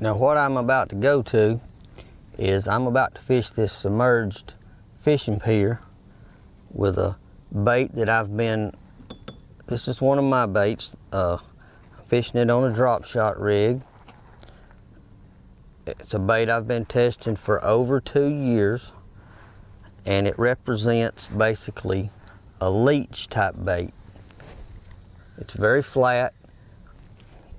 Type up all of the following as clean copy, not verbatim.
Now what I'm about to go to is I'm about to fish this submerged fishing pier with a bait that this is one of my baits. I'm fishing it on a drop shot rig. It's a bait I've been testing for over 2 years, and it represents basically a leech type bait. It's very flat.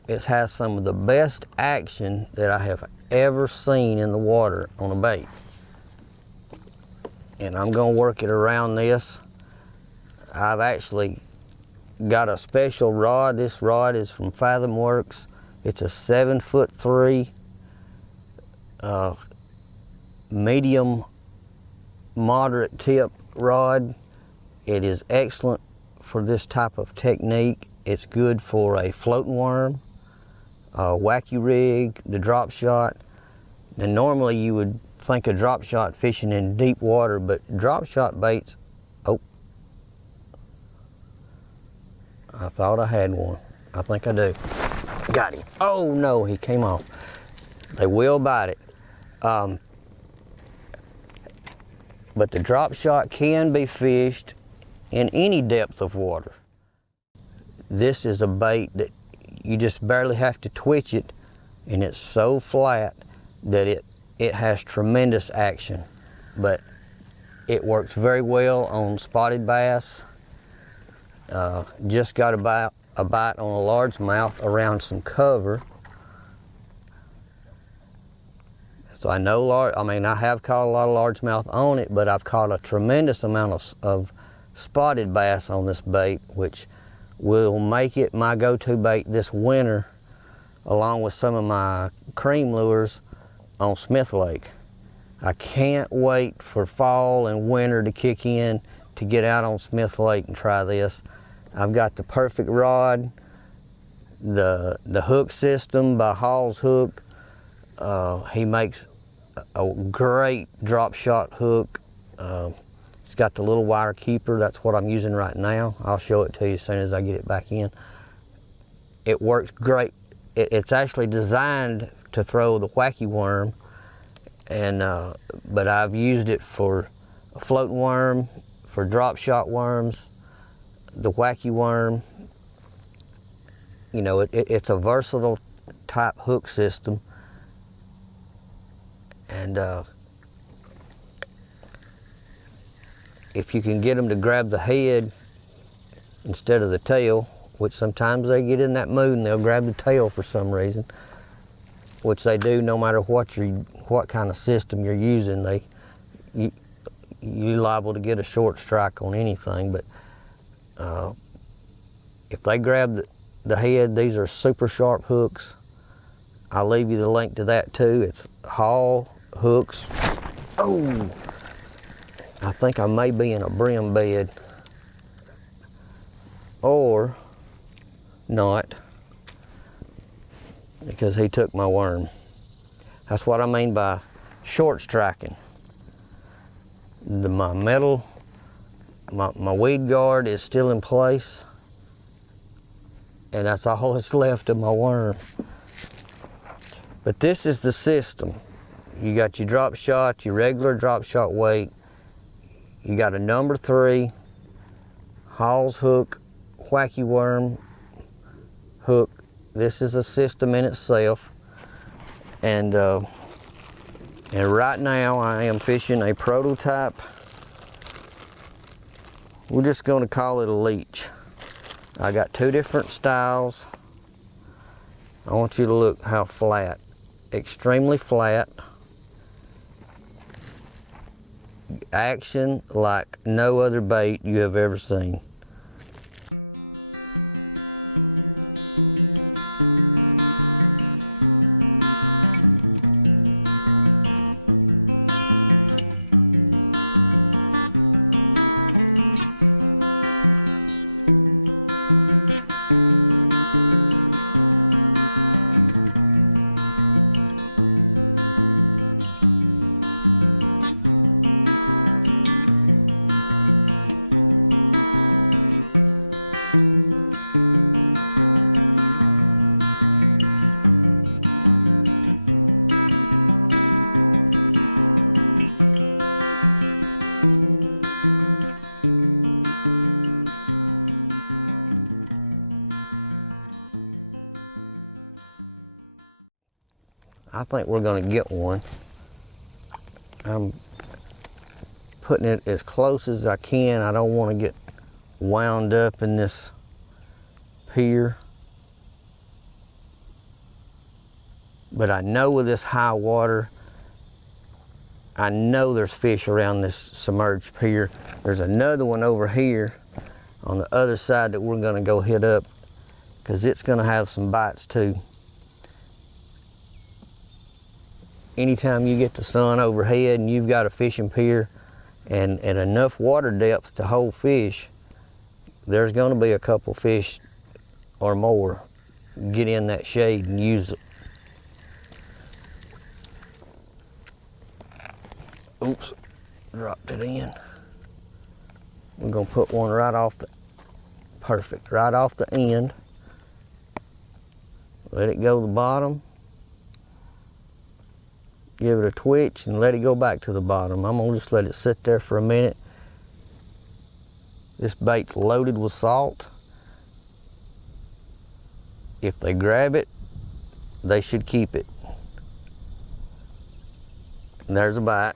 It has some of the best action that I have ever seen in the water on a bait. And I'm gonna work it around this. I've actually got a special rod. This rod is from Fathom Works. It's a 7'3", medium moderate tip rod. It is excellent for this type of technique. It's good for a floating worm, wacky rig, the drop shot. And normally you would think of drop shot fishing in deep water, but drop shot baits, oh, I thought I had one. I think I do. Got him. Oh no, he came off. They will bite it. But the drop shot can be fished in any depth of water. This is a bait that you just barely have to twitch it, and it's so flat that it has tremendous action. But it works very well on spotted bass. Just got a bite on a largemouth around some cover. So I know I have caught a lot of largemouth on it, but I've caught a tremendous amount of spotted bass on this bait, which will make it my go-to bait this winter, along with some of my cream lures on Smith Lake. I can't wait for fall and winter to kick in to get out on Smith Lake and try this. I've got the perfect rod, the hook system by Hall's Hook. He makes a great drop shot hook. It's got the little wire keeper. That's what I'm using right now. I'll show it to you as soon as I get it back in. It works great. It's actually designed to throw the wacky worm, and but I've used it for a floating worm, for drop shot worms, the wacky worm. You know, it's a versatile type hook system, and if you can get them to grab the head instead of the tail, which sometimes they get in that mood and they'll grab the tail for some reason, which they do no matter what kind of system you're using. You're liable to get a short strike on anything, but if they grab the head, these are super sharp hooks. I'll leave you the link to that too. It's Hall Hooks. Oh, I think I may be in a brim bed, or not, because he took my worm. That's what I mean by short striking. My metal, my weed guard is still in place, and that's all that's left of my worm. But this is the system. You got your drop shot, your regular drop shot weight. You got a number 3 Hall's Hook wacky worm hook. This is a system in itself, and right now I am fishing a prototype. We're just going to call it a leech. I got 2 different styles. I want you to look how flat, extremely flat. Action like no other bait you have ever seen. I think we're gonna get one. I'm putting it as close as I can. I don't want to get wound up in this pier. But I know with this high water, I know there's fish around this submerged pier. There's another one over here on the other side that we're gonna go hit up because it's gonna have some bites too. Anytime you get the sun overhead and you've got a fishing pier and at enough water depth to hold fish, there's gonna be a couple fish or more get in that shade and use it. Oops, dropped it in. We're gonna put one right off the, perfect, right off the end. Let it go to the bottom. Give it a twitch and let it go back to the bottom. I'm gonna just let it sit there for a minute. This bait's loaded with salt. If they grab it, they should keep it. And there's a bite.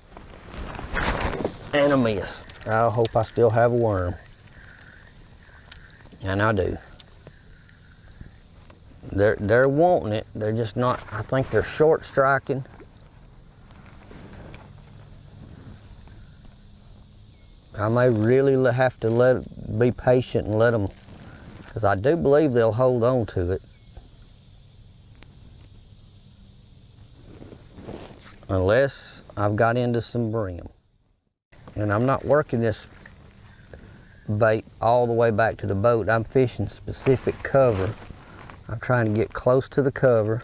And a miss. I hope I still have a worm. And I do. They're wanting it. They're just not, I think they're short striking. I may really have to be patient and let them, because I do believe they'll hold on to it. Unless I've got into some brim. And I'm not working this bait all the way back to the boat. I'm fishing specific cover. I'm trying to get close to the cover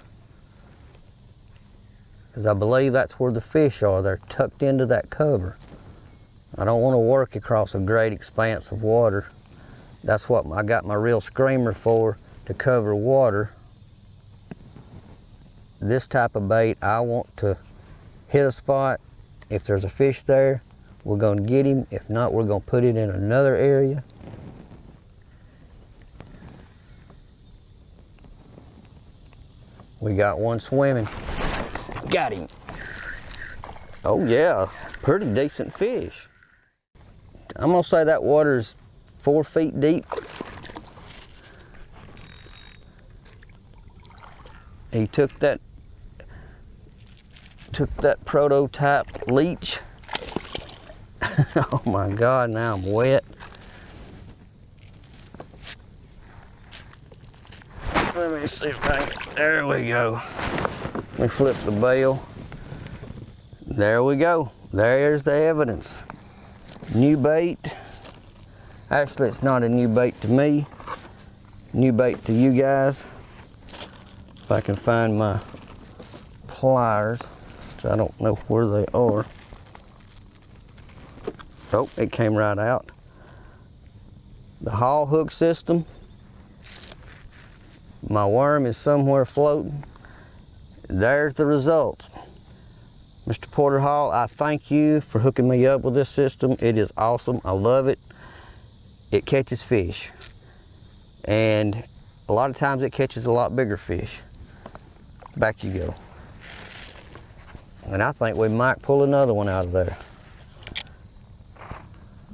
because I believe that's where the fish are. They're tucked into that cover. I don't want to work across a great expanse of water. That's what I got my reel screamer for, to cover water. This type of bait, I want to hit a spot. If there's a fish there, we're gonna get him. If not, we're gonna put it in another area. We got one swimming. Got him. Oh yeah, pretty decent fish. I'm gonna say that water's 4 feet deep. He took that prototype leech. Oh my God, now I'm wet. Let me see if I can, there we go. Let me flip the bail. There we go. There's the evidence. New bait. Actually, it's not a new bait to me. New bait to you guys. If I can find my pliers, which I don't know where they are. Oh, it came right out. The haul hook system. My worm is somewhere floating. There's the results. Mr. Porter Hall, I thank you for hooking me up with this system. It is awesome. I love it. It catches fish. And a lot of times it catches a lot bigger fish. Back you go. And I think we might pull another one out of there.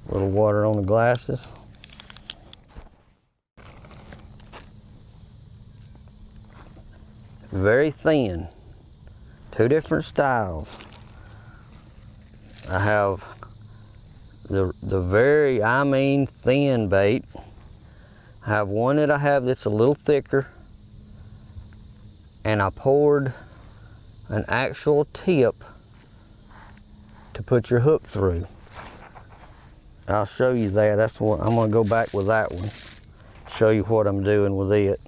A little water on the glasses. Very thin. 2 different styles. I have the very, I mean, thin bait. I have one that I have that's a little thicker, and I poured an actual tip to put your hook through. I'll show you that. That's what I'm gonna go back with that one. Show you what I'm doing with it.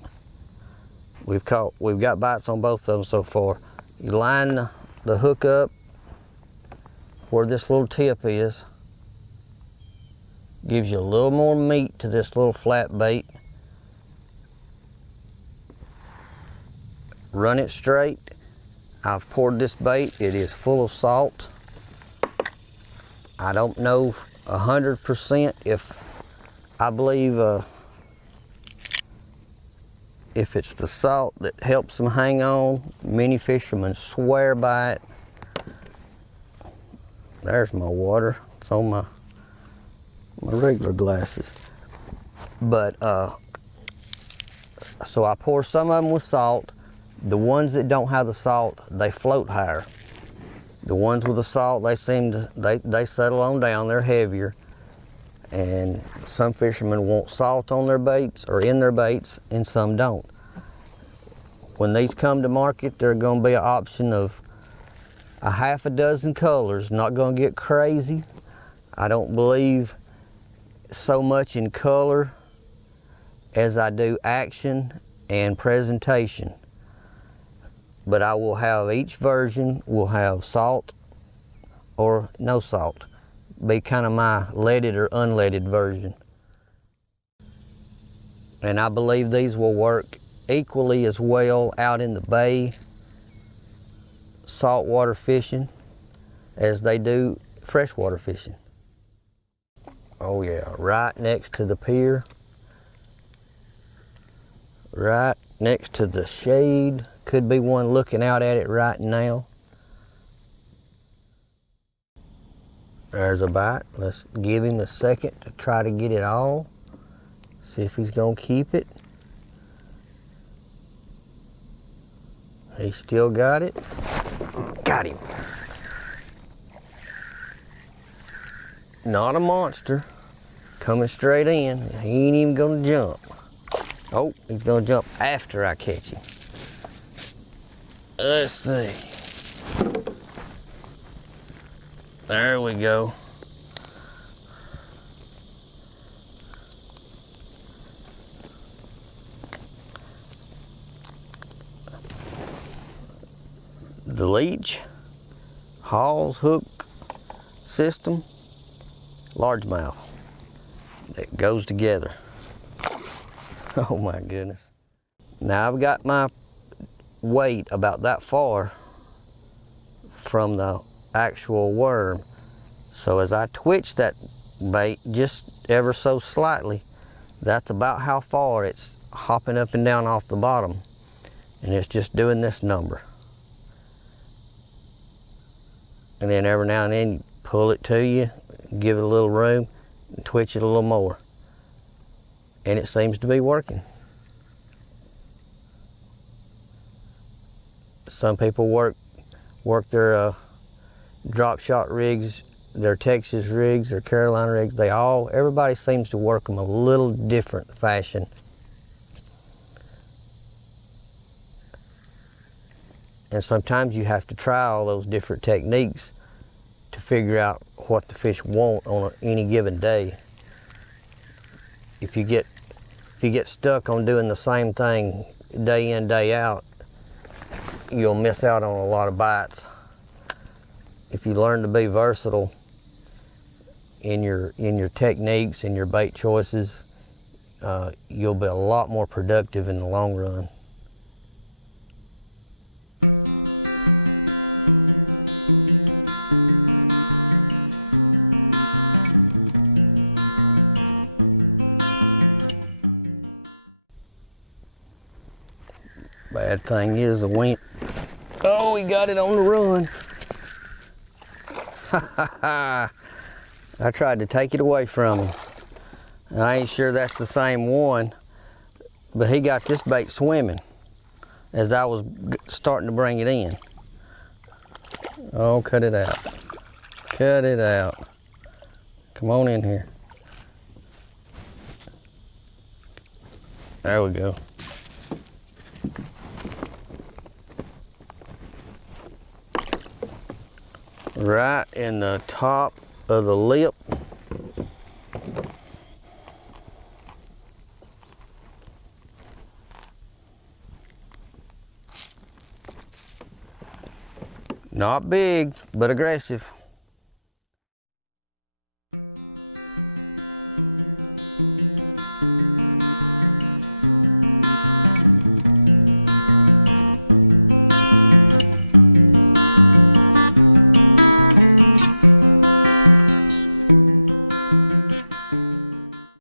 We've got bites on both of them so far. You line the hook up where this little tip is. Gives you a little more meat to this little flat bait. Run it straight. I've poured this bait. It is full of salt. I don't know 100% if I believe if it's the salt that helps them hang on. Many fishermen swear by it. There's my water. It's on my regular glasses. But so I pour some of them with salt. The ones that don't have the salt, they float higher. The ones with the salt, they settle on down. They're heavier. And some fishermen want salt on their baits or in their baits, and some don't. When these come to market, they're going to be an option of a half a dozen colors. Not going to get crazy. I don't believe so much in color as I do action and presentation. But I will have each version will have salt or no salt. Be kind of my leaded or unleaded version. And I believe these will work equally as well out in the bay saltwater fishing as they do freshwater fishing. Oh yeah, right next to the pier, right next to the shade. Could be one looking out at it right now. There's a bite. Let's give him a second to try to get it all. See if he's gonna keep it. He still got it. Got him. Not a monster. Coming straight in. He ain't even gonna jump. Oh, he's gonna jump after I catch him. Let's see. There we go. The leech, Hall's hook system, largemouth. It goes together. Oh my goodness. Now I've got my weight about that far from the actual worm. So as I twitch that bait just ever so slightly, that's about how far it's hopping up and down off the bottom. And it's just doing this number. And then every now and then you pull it to you, give it a little room, and twitch it a little more. And it seems to be working. Some people work their drop shot rigs, their Texas rigs, their Carolina rigs. Everybody seems to work them a little different fashion. And sometimes you have to try all those different techniques to figure out what the fish want on any given day. If you get stuck on doing the same thing day in, day out, you'll miss out on a lot of bites. If you learn to be versatile in your techniques and your bait choices, you'll be a lot more productive in the long run. Bad thing is the wind. Oh, he got it on the run. I tried to take it away from him. I ain't sure that's the same one, but he got this bait swimming as I was starting to bring it in. Oh, cut it out. Cut it out. Come on in here. There we go. Right in the top of the lip. Not big, but aggressive.